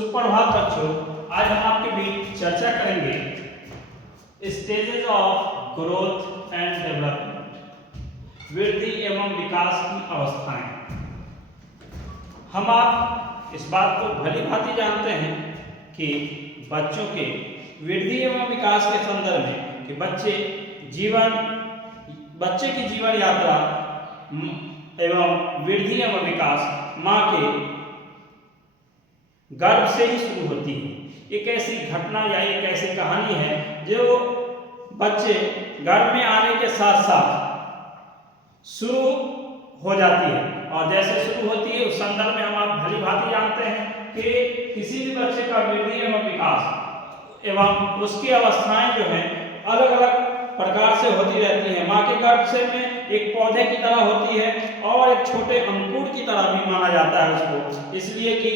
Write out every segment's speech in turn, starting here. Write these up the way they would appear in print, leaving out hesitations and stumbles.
सुप्रभात बच्चों, आज हम आपके बीच चर्चा करेंगे stages of growth and development, वृद्धि एवं विकास की अवस्थाएं। हम आप इस बात को भली भांति जानते हैं कि बच्चों के वृद्धि एवं विकास के संदर्भ में कि बच्चे की जीवन यात्रा एवं वृद्धि एवं विकास माँ के गर्भ से ही शुरू होती है। एक ऐसी घटना या एक ऐसी कहानी है जो बच्चे गर्भ में आने के साथ साथ शुरू हो जाती है, और जैसे शुरू होती है उस संदर्भ में हम आप भली भांति जानते हैं कि किसी भी बच्चे का वृद्धि एवं विकास एवं उसकी अवस्थाएं जो है अलग अलग प्रकार से होती रहती हैं। माँ के गर्भ से में एक पौधे की तरह होती है और एक छोटे अंकुर की तरह भी माना जाता है उसको, इसलिए कि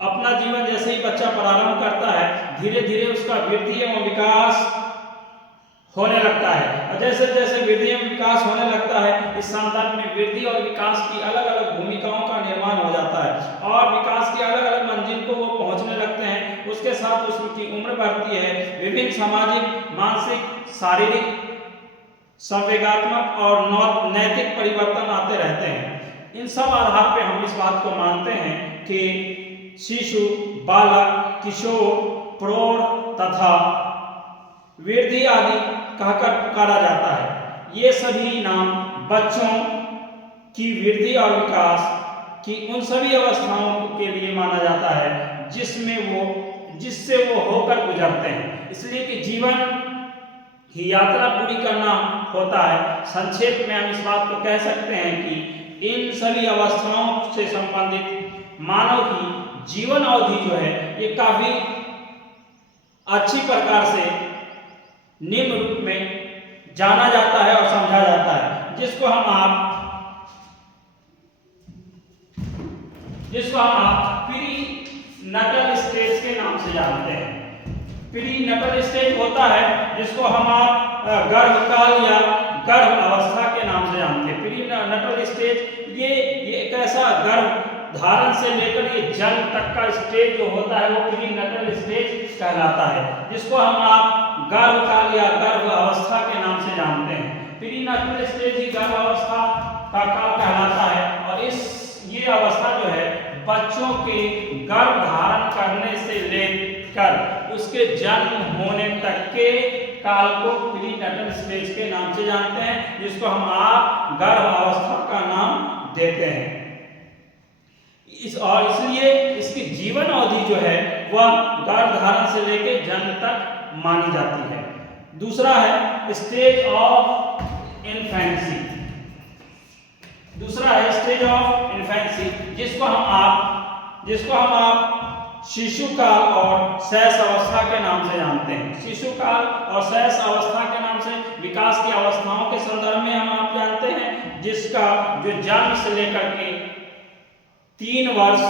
अपना जीवन जैसे ही बच्चा प्रारंभ करता है धीरे धीरे उसका वृद्धि एवं विकास होने लगता है, और जैसे जैसे वृद्धि एवं विकास होने लगता है इस संदर्भ में वृद्धि और विकास की अलग अलग भूमिकाओं का निर्माण हो जाता है और विकास की अलग अलग मंजिल को वो पहुंचने लगते हैं। उसके साथ उसकी उम्र बढ़ती है, विभिन्न सामाजिक, मानसिक, शारीरिक, संवेगात्मक और नैतिक परिवर्तन आते रहते हैं। इन सब आधार पर हम इस बात को मानते हैं कि शिशु, बालक, किशोर, प्रौढ़ तथा वृद्धि आदि कहकर पुकारा जाता है। ये सभी नाम बच्चों की वृद्धि और विकास की उन सभी अवस्थाओं के लिए माना जाता है जिससे वो होकर गुजरते हैं। इसलिए कि जीवन की यात्रा पूरी करना होता है। संक्षेप में हम इस बात को कह सकते हैं कि इन सभी अवस्थाओं से संबंधित मानव की जीवन अवधि जो है ये काफी अच्छी प्रकार से निम्न रूप में जाना जाता है और समझा जाता है, जिसको हम आप प्री नटल स्टेज के नाम से जानते हैं। प्री नटल स्टेज होता है जिसको हम आप गर्भकाल या गर्भ अवस्था के नाम से जानते हैं। प्री नटल स्टेज ये एक ऐसा गर्भ धारण से लेकर ये जन्म तक का स्टेज जो होता है वो प्री नटल स्टेज कहलाता है, जिसको हम आप गर्भकाल या गर्भ अवस्था के नाम से जानते हैं। प्री नटल स्टेज ही गर्भ अवस्था का काल कहलाता है, और ये अवस्था जो है बच्चों के गर्भ धारण करने से लेकर उसके जन्म होने तक के काल को प्री नटल स्टेज के नाम से जानते हैं, जिसको हम आप गर्भ अवस्था का नाम देते हैं। और इसलिए इसकी जीवन अवधि जो है वह गर्भ धारण से लेकर जन्म तक मानी जाती है। दूसरा है स्टेज ऑफ इन्फेंसी। जिसको हम आप शिशु काल और शैशव अवस्था के नाम से जानते हैं। शिशु काल और शैशव अवस्था के नाम से विकास की अवस्थाओं के संदर्भ में हम आप जानते हैं, जिसका जो जन्म से लेकर के 3 वर्ष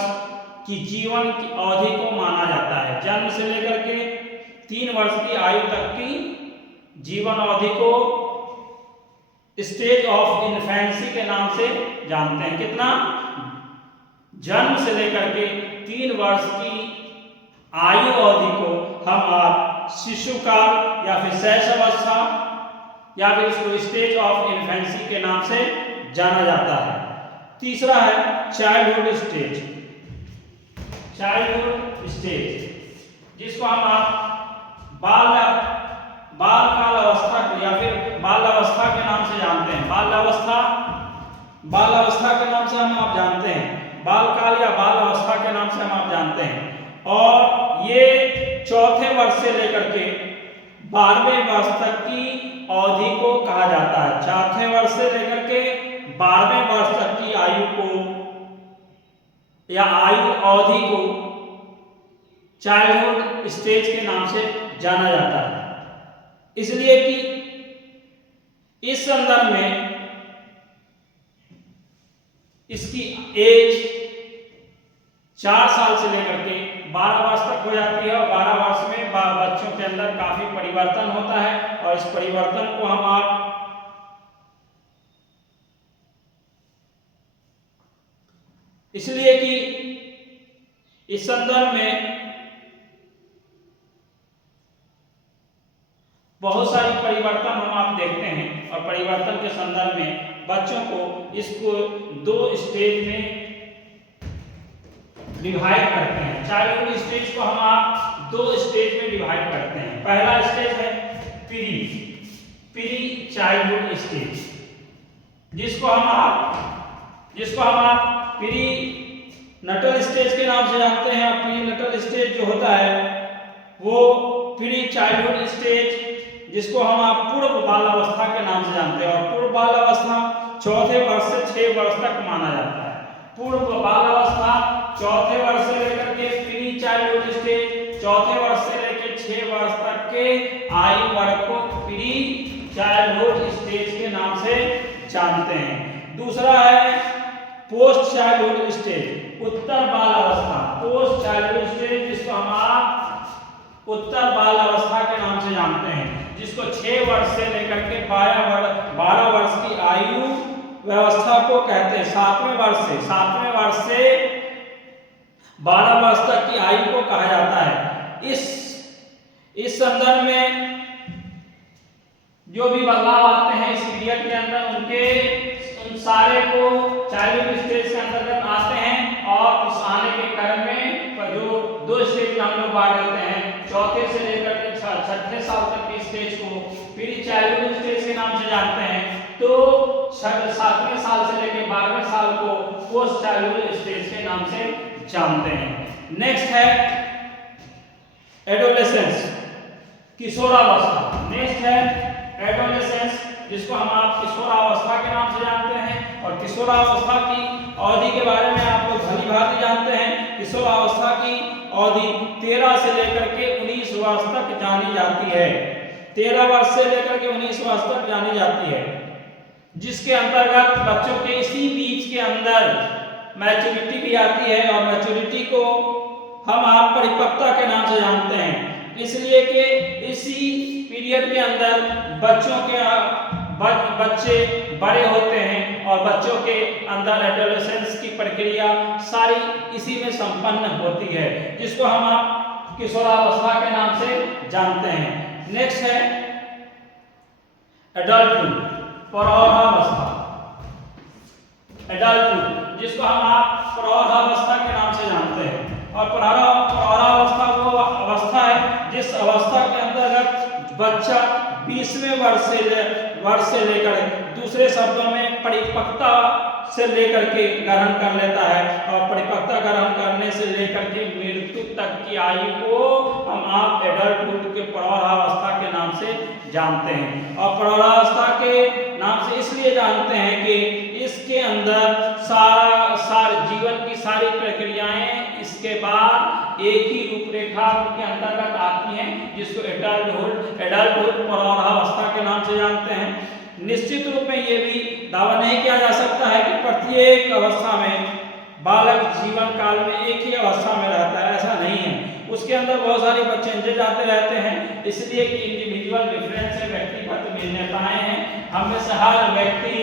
की जीवन की अवधि को माना जाता है। जन्म से लेकर के 3 वर्ष की आयु तक की जीवन अवधि को स्टेज ऑफ इन्फेंसी के नाम से जानते हैं। कितना? जन्म से लेकर के 3 वर्ष की आयु अवधि को हम आप शिशु काल या फिर शैशव अवस्था या फिर इसको स्टेज ऑफ इन्फेंसी के नाम से जाना जाता है। तीसरा है चाइल्डहुड स्टेज, जिसको हम आप बाल काल अवस्था या फिर बाल अवस्था के नाम से जानते हैं। बाल अवस्था के नाम से हम आप जानते हैं। बाल काल या बाल अवस्था के नाम से हम आप जानते हैं, और ये 4थे वर्ष से लेकर के 12वें वर्ष तक की अवधि को कहा जाता है। 4थे वर्ष से लेकर के 12वें वर्ष तक की आयु को या आयु अवधि को चाइल्डहुड स्टेज के नाम से जाना जाता है। इसलिए कि इस संदर्भ में इसकी एज 4 साल से लेकर के 12 वर्ष तक हो जाती है, और 12 वर्ष में बच्चों के अंदर काफी परिवर्तन होता है, और इस परिवर्तन को हम आप इसलिए कि इस संदर्भ में बहुत सारी परिवर्तन हम आप देखते हैं और परिवर्तन के संदर्भ में बच्चों को इसको 2 स्टेज में डिवाइड करते हैं। चाइल्डहुड स्टेज को हम आप 2 स्टेज में डिवाइड करते हैं। पहला स्टेज है प्री चाइल्डहुड स्टेज, जिसको हम आप प्री नटल स्टेज के नाम से जानते हैं। प्री नटल स्टेज जो होता है वो प्री चाइल्डहुड स्टेज, जिसको हम आप पूर्व बालावस्था के नाम से जानते हैं। और पूर्व बालावस्था 4थे वर्ष से 6 वर्ष तक माना जाता है। पूर्व बालावस्था 4थे वर्ष से लेकर के प्री चाइल्डहुड स्टेज 4थे वर्ष से लेकर 6 वर्ष तक के आयु वर्ग को प्री चाइल्डहुड स्टेज के नाम से जानते हैं। दूसरा है पोस्ट चाइल्डहुड स्टेज, उत्तर बालावस्था। पोस्ट चाइल्डहुड स्टेज जिसको हम आप उत्तर बालावस्था के नाम से जानते हैं, जिसको 6 वर्ष से लेकर के 12 वर्ष की आयु व्यवस्था को कहते हैं। 7वें वर्ष से 12 वर्ष तक की आयु को कहा जाता है। इस संदर्भ में जो भी बदलाव आते हैं इस पीरियड के अंदर उन सारे को चाइल्डहुड स्टेज के अंतर्गत आते हैं। और उस आने के क्रम में जो 2 स्टेज हम लोग बांट देते हैं, 4थे से लेकर के 6ठे साल तक की स्टेज को प्री चाइल्डहुड स्टेज के नाम से जानते हैं, तो 7वें साल से लेकर 12वें साल को पोस्ट चाइल्डहुड स्टेज के नाम से जानते हैं। नेक्स्ट है एडोलेसेंस, किशोरावस्था। नेक्स्ट है एडोलेसेंस, जिसको हम आप किशोरावस्था के नाम से जानते हैं। और किशोरावस्था की अवधि के बारे में आप लोग भली भांति जानते हैं। किशोरावस्था की अवधि 13 से लेकर के 19 वर्ष तक जानी जाती है। 13 वर्ष से लेकर के 19 वर्ष तक जानी जाती है, जिसके अंतर्गत बच्चों के इसी बीच के अंदर मैच्योरिटी भी आती है। और मैच्योरिटी को हम आप परिपक्वता के नाम से जानते हैं, इसलिए कि इसी पीरियड के अंदर बच्चे बड़े होते हैं और बच्चों के अंदर एडोलेसेंस की प्रक्रिया सारी इसी में संपन्न होती है, जिसको हम आप किशोरावस्था के नाम से जानते हैं। नेक्स्ट है एडल्टहुड, प्रौढ़ावस्था। एडल्टहुड जिसको हम आप प्रौढ़ावस्था के नाम से जानते हैं। और प्रौढ़ावस्था वो अवस्था है जिस अवस्था के अंतर्गत बच्चा 20वें वर्ष से लेकर, दूसरे शब्दों में परिपक्वता से लेकर के ग्रहण कर लेता है। और परिपक्वता ग्रहण करने से लेकर के मृत्यु तक की आयु को हम आप एडल्टहुड के प्रौढ़ावस्था के नाम से जानते हैं। और प्रौढ़ावस्था के नाम से इसलिए जानते हैं कि इसके अंदर सारा जीवन की सारी प्रक्रियाएं इसके बाद एक ही रूपरेखा के अंतर्गत आती हैं, जिसको एडल्टहुड प्रौढ़ावस्था के नाम से जानते हैं। निश्चित रूप में ये भी दावा नहीं किया जा सकता है कि प्रत्येक अवस्था में बालक जीवन काल में एक ही अवस्था में रहता है, ऐसा नहीं है। उसके अंदर बहुत सारी चेंजेज आते रहते हैं, इसलिए कि इंडिविजुअल डिफरेंस है, व्यक्तिगत भिन्नताएं हैं। हम में से हर व्यक्ति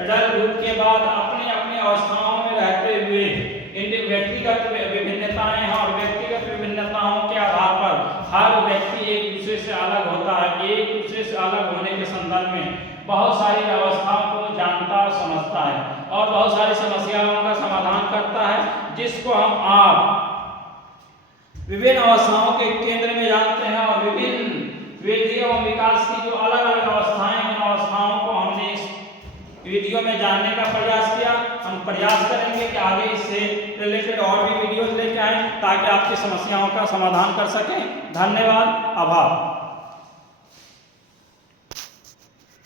एडल्टहुड के बाद अपनी अपनी अवस्थाओं में रहते हुए व्यक्तिगत विभिन्नताएं हैं और व्यक्तिगत विभिन्नताओं के आधार पर हर व्यक्ति एक दूसरे से अलग होता है। एक दूसरे से अलग होने के संदर्भ में बहुत सारी व्यवस्थाओं को जानता और समझता है और बहुत सारी समस्याओं का समाधान करता है, जिसको हम आप विभिन्न अवस्थाओं के केंद्र में जानते हैं। और विभिन्न वृद्धि एवं विकास की जो अलग अलग अवस्थाएं हैं, उन अवस्थाओं को हमने इस वीडियो में जानने का प्रयास किया। हम प्रयास करेंगे कि आगे इससे रिलेटेड और भी वीडियोज लेके आएं ताकि आपकी समस्याओं का समाधान कर सकें। धन्यवाद, आभार।